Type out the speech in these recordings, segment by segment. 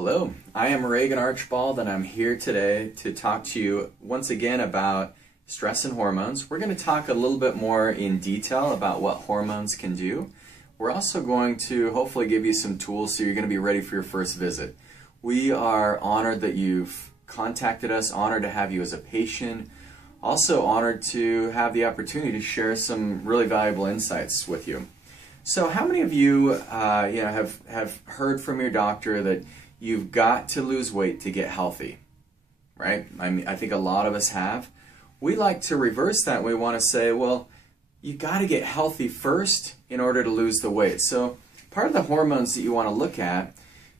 Hello, I am Reagan Archibald and I'm here today to talk to you once again about stress and hormones. We're going to talk a little bit more in detail about what hormones can do. We're also going to hopefully give you some tools so you're going to be ready for your first visit. We are honored that you've contacted us, honored to have you as a patient, also honored to have the opportunity to share some really valuable insights with you. So how many of you, have heard from your doctor that you've got to lose weight to get healthy, right? I think a lot of us have. We like to reverse that. We want to say, well, you got to get healthy first in order to lose the weight. So part of the hormones that you want to look at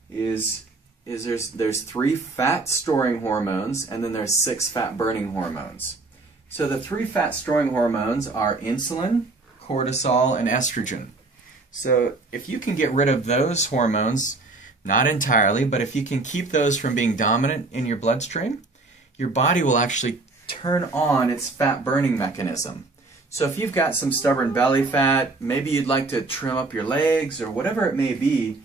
is there's 3 fat storing hormones and then there's 6 fat burning hormones. So the 3 fat storing hormones are insulin, cortisol, and estrogen. So if you can get rid of those hormones, not entirely, but if you can keep those from being dominant in your bloodstream, your body will actually turn on its fat burning mechanism. So if you've got some stubborn belly fat, maybe you'd like to trim up your legs or whatever it may be,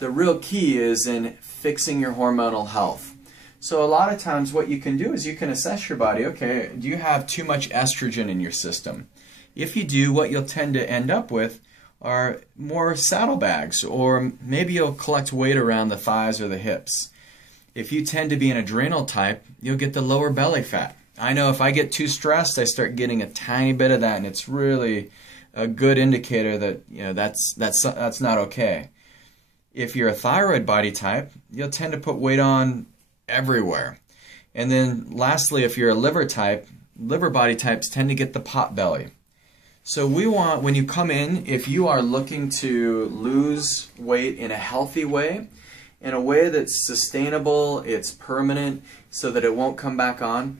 the real key is in fixing your hormonal health. So a lot of times what you can do is you can assess your body. Okay, do you have too much estrogen in your system? If you do, what you'll tend to end up with are more saddlebags, or maybe you'll collect weight around the thighs or the hips. If you tend to be an adrenal type, you'll get the lower belly fat. I know if I get too stressed, I start getting a tiny bit of that, and it's really a good indicator that that's not okay. If you're a thyroid body type, you'll tend to put weight on everywhere. And then lastly, if you're a liver type, liver body types tend to get the pot belly. So we want, when you come in, if you are looking to lose weight in a healthy way, in a way that's sustainable, it's permanent, so that it won't come back on,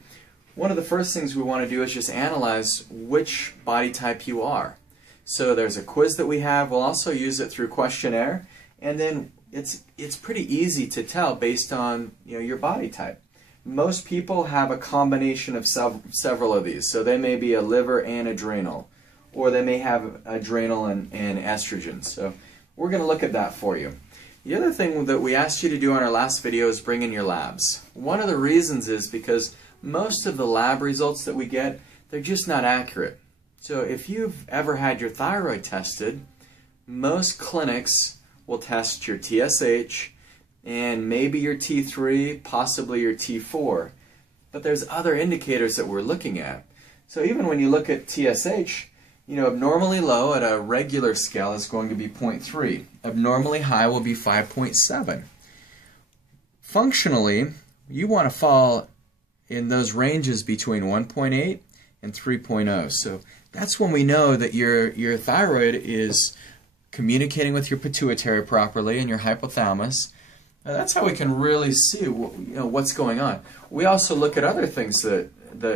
one of the first things we want to do is just analyze which body type you are. So there's a quiz that we have. We'll also use it through questionnaire, and then it's pretty easy to tell based on your body type. Most people have a combination of several of these, so they may be a liver and adrenal, or they may have adrenal and estrogen. So we're going to look at that for you. The other thing that we asked you to do on our last video is bring in your labs. One of the reasons is because most of the lab results that we get, they're just not accurate. So if you've ever had your thyroid tested, most clinics will test your TSH and maybe your T3, possibly your T4. But there's other indicators that we're looking at. So even when you look at TSH, abnormally low at a regular scale is going to be 0.3. Abnormally high will be 5.7. Functionally, you want to fall in those ranges between 1.8 and 3.0. So that's when we know that your thyroid is communicating with your pituitary properly and your hypothalamus. Now, that's how we can really see what's going on. We also look at other things that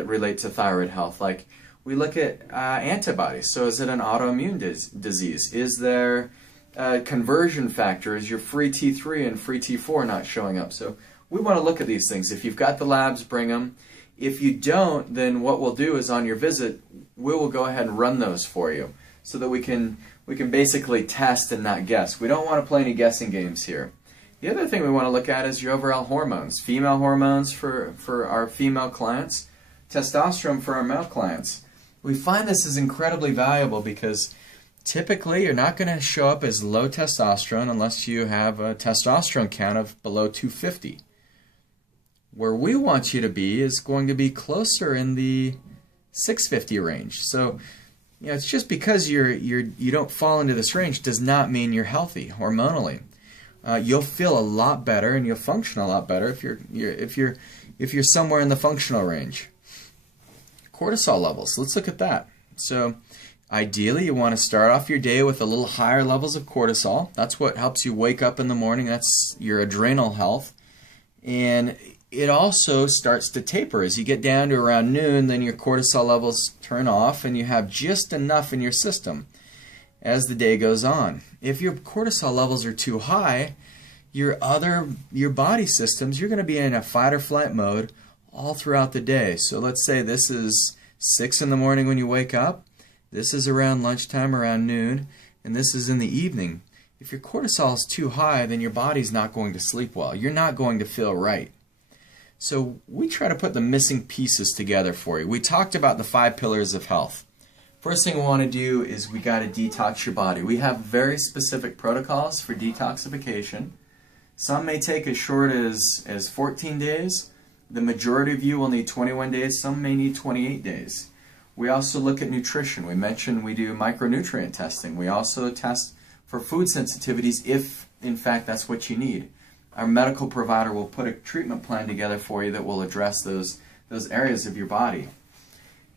relate to thyroid health, like we look at antibodies. So is it an autoimmune disease? Is there a conversion factor? Is your free T3 and free T4 not showing up? So we want to look at these things. If you've got the labs, bring them. If you don't, then what we'll do is on your visit, we will go ahead and run those for you so that we can basically test and not guess. We don't want to play any guessing games here. The other thing we want to look at is your overall hormones. Female hormones for our female clients, testosterone for our male clients. We find this is incredibly valuable because typically you're not going to show up as low testosterone unless you have a testosterone count of below 250. Where we want you to be is going to be closer in the 650 range. So it's just because you don't fall into this range does not mean you're healthy hormonally. You'll feel a lot better and you'll function a lot better if you're somewhere in the functional range. Cortisol levels, let's look at that. So ideally you want to start off your day with a little higher levels of cortisol. That's what helps you wake up in the morning. That's your adrenal health. And it also starts to taper. As you get down to around noon, then your cortisol levels turn off and you have just enough in your system as the day goes on. If your cortisol levels are too high, your body systems, you're going to be in a fight or flight mode all throughout the day. So let's say this is 6 in the morning when you wake up, this is around lunchtime, around noon, and this is in the evening. If your cortisol is too high, then your body's not going to sleep well. You're not going to feel right. So we try to put the missing pieces together for you. We talked about the 5 pillars of health. First thing we want to do is we got to detox your body. We have very specific protocols for detoxification. Some may take as short as 14 days. The majority of you will need 21 days. Some may need 28 days. We also look at nutrition. We mentioned we do micronutrient testing. We also test for food sensitivities if, in fact, that's what you need. Our medical provider will put a treatment plan together for you that will address those areas of your body.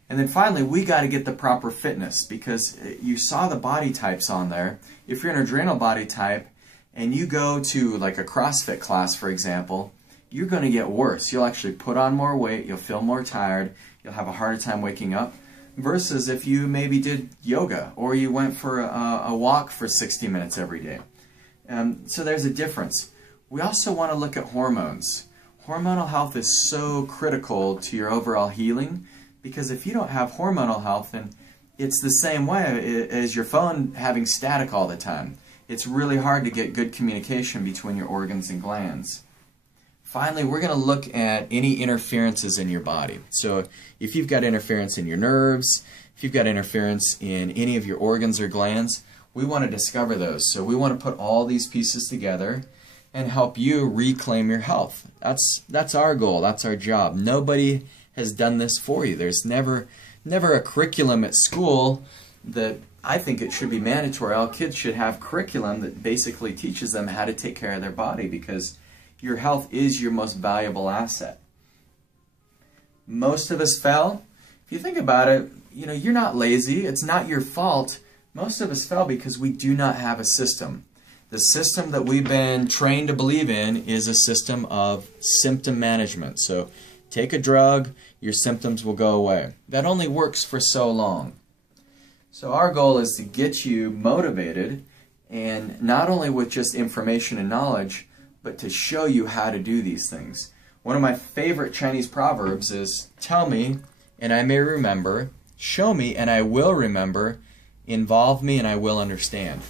And then finally, we got to get the proper fitness, because you saw the body types on there. If you're an adrenal body type and you go to like a CrossFit class, for example, you're going to get worse. You'll actually put on more weight, you'll feel more tired, you'll have a harder time waking up, versus if you maybe did yoga or you went for a walk for 60 minutes every day. So there's a difference. We also want to look at hormones. Hormonal health is so critical to your overall healing, because if you don't have hormonal health, then it's the same way as your phone having static all the time. It's really hard to get good communication between your organs and glands. Finally, we're going to look at any interferences in your body. So if you've got interference in your nerves, if you've got interference in any of your organs or glands, we want to discover those. So we want to put all these pieces together and help you reclaim your health. That's our goal. That's our job. Nobody has done this for you. There's never a curriculum at school that I think it should be mandatory. All kids should have curriculum that basically teaches them how to take care of their body, because your health is your most valuable asset. Most of us fail. If you think about it, you're not lazy. It's not your fault. Most of us fail because we do not have a system. The system that we've been trained to believe in is a system of symptom management. So take a drug, your symptoms will go away. That only works for so long. So our goal is to get you motivated, and not only with just information and knowledge, but to show you how to do these things. One of my favorite Chinese proverbs is, tell me and I may remember, show me and I will remember, involve me and I will understand.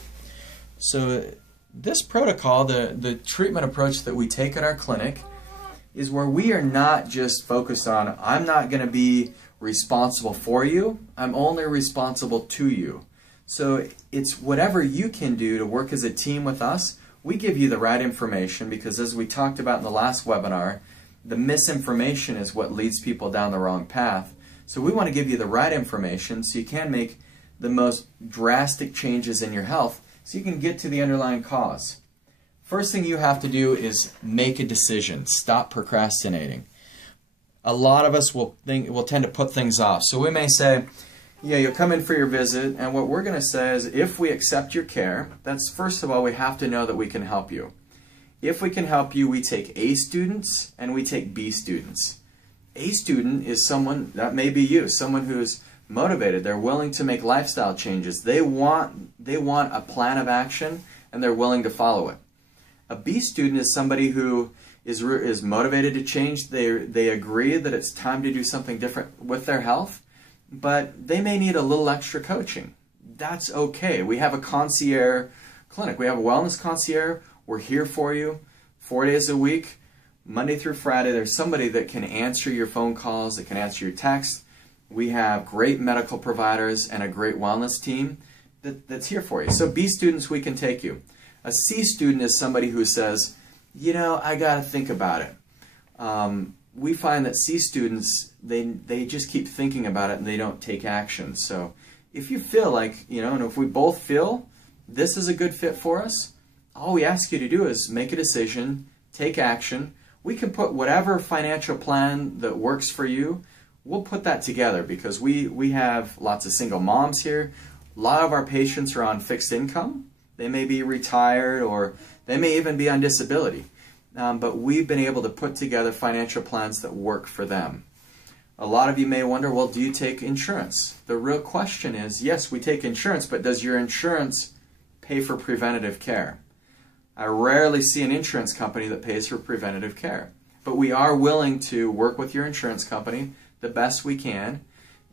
So this protocol, the treatment approach that we take at our clinic, is where we are not just focused on, I'm not going to be responsible for you, I'm only responsible to you. So it's whatever you can do to work as a team with us. We give you the right information, because as we talked about in the last webinar, the misinformation is what leads people down the wrong path. So we want to give you the right information so you can make the most drastic changes in your health so you can get to the underlying cause. First thing you have to do is make a decision. Stop procrastinating. A lot of us will tend to put things off. So we may say, yeah, you'll come in for your visit, and what we're going to say is, if we accept your care, that's first of all, we have to know that we can help you. If we can help you, we take A students and we take B students. A student is someone, that may be you, someone who's motivated, they're willing to make lifestyle changes, they want a plan of action, and they're willing to follow it. A B student is somebody who is motivated to change, they agree that it's time to do something different with their health, but they may need a little extra coaching. That's okay. We have a concierge clinic. We have a wellness concierge. We're here for you 4 days a week, Monday through Friday. There's somebody that can answer your phone calls, that can answer your texts. We have great medical providers and a great wellness team that's here for you. So B students, we can take you. A C student is somebody who says, I got to think about it. We find that C students, they just keep thinking about it and they don't take action. So if you feel like, and if we both feel this is a good fit for us, all we ask you to do is make a decision, take action. We can put whatever financial plan that works for you, we'll put that together, because we have lots of single moms here. A lot of our patients are on fixed income. They may be retired, or they may even be on disability. But we've been able to put together financial plans that work for them. A lot of you may wonder, well, do you take insurance? The real question is, yes, we take insurance, but does your insurance pay for preventative care? I rarely see an insurance company that pays for preventative care. But we are willing to work with your insurance company the best we can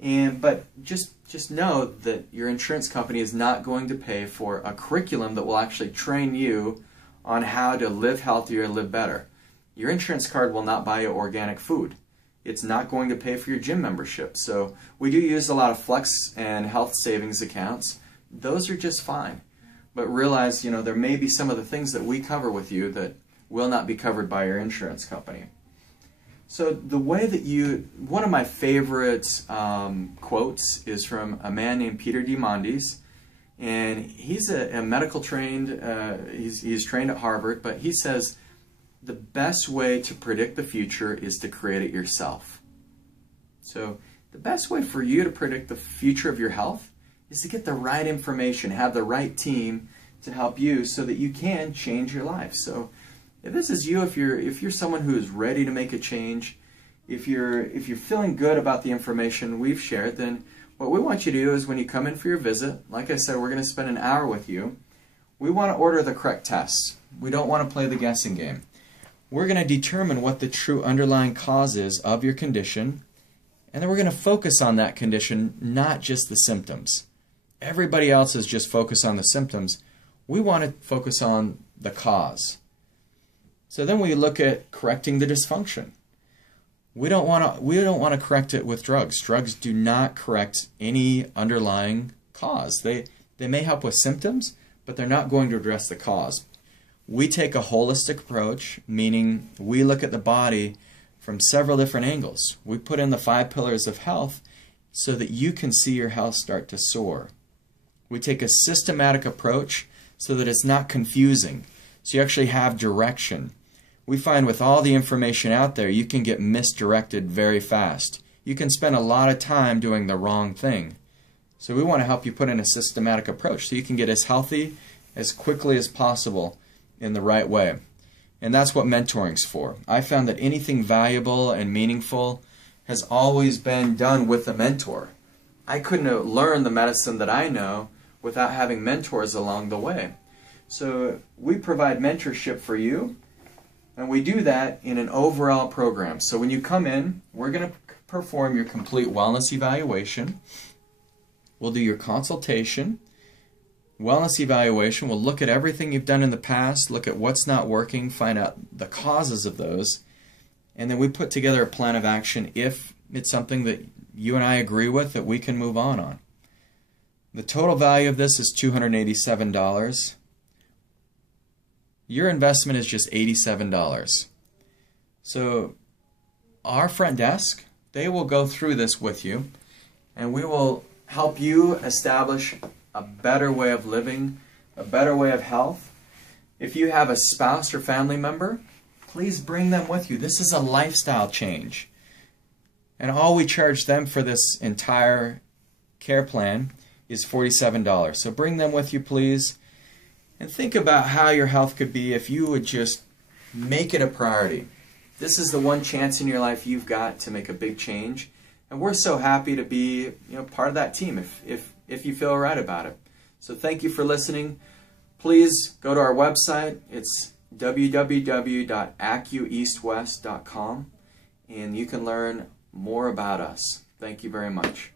But just know that your insurance company is not going to pay for a curriculum that will actually train you on how to live healthier, live better. Your insurance card will not buy you organic food. It's not going to pay for your gym membership. So we do use a lot of flex and health savings accounts. Those are just fine. But realize, there may be some of the things that we cover with you that will not be covered by your insurance company. So the way that one of my favorite quotes is from a man named Peter Diamandis, and he's a medical trained, he's trained at Harvard, but he says, the best way to predict the future is to create it yourself. So the best way for you to predict the future of your health is to get the right information, have the right team to help you so that you can change your life. So if this is you, if you're someone who is ready to make a change, if you're feeling good about the information we've shared, then what we want you to do is when you come in for your visit, like I said, we're going to spend an hour with you. We want to order the correct tests. We don't want to play the guessing game. We're going to determine what the true underlying cause is of your condition, and then we're going to focus on that condition, not just the symptoms. Everybody else is just focused on the symptoms. We want to focus on the cause. So then we look at correcting the dysfunction. We don't want to correct it with drugs. Drugs do not correct any underlying cause. They may help with symptoms, but they're not going to address the cause. We take a holistic approach, meaning we look at the body from several different angles. We put in the 5 pillars of health so that you can see your health start to soar. We take a systematic approach so that it's not confusing, so you actually have direction. We find with all the information out there, you can get misdirected very fast. You can spend a lot of time doing the wrong thing. So we want to help you put in a systematic approach so you can get as healthy as quickly as possible in the right way. And that's what mentoring's for. I found that anything valuable and meaningful has always been done with a mentor. I couldn't have learned the medicine that I know without having mentors along the way. So we provide mentorship for you, and we do that in an overall program. So when you come in, we're going to perform your complete wellness evaluation. We'll do your consultation. Wellness evaluation, we'll look at everything you've done in the past, look at what's not working, find out the causes of those, and then we put together a plan of action if it's something that you and I agree with that we can move on. The total value of this is $287. Your investment is just $87. So our front desk, they will go through this with you, and we will help you establish a better way of living, a better way of health. If you have a spouse or family member, please bring them with you. This is a lifestyle change. And all we charge them for this entire care plan is $47. So bring them with you, please. And think about how your health could be if you would just make it a priority. This is the one chance in your life you've got to make a big change. And we're so happy to be part of that team if you feel right about it. So thank you for listening. Please go to our website. It's www.acueastwest.com, and you can learn more about us. Thank you very much.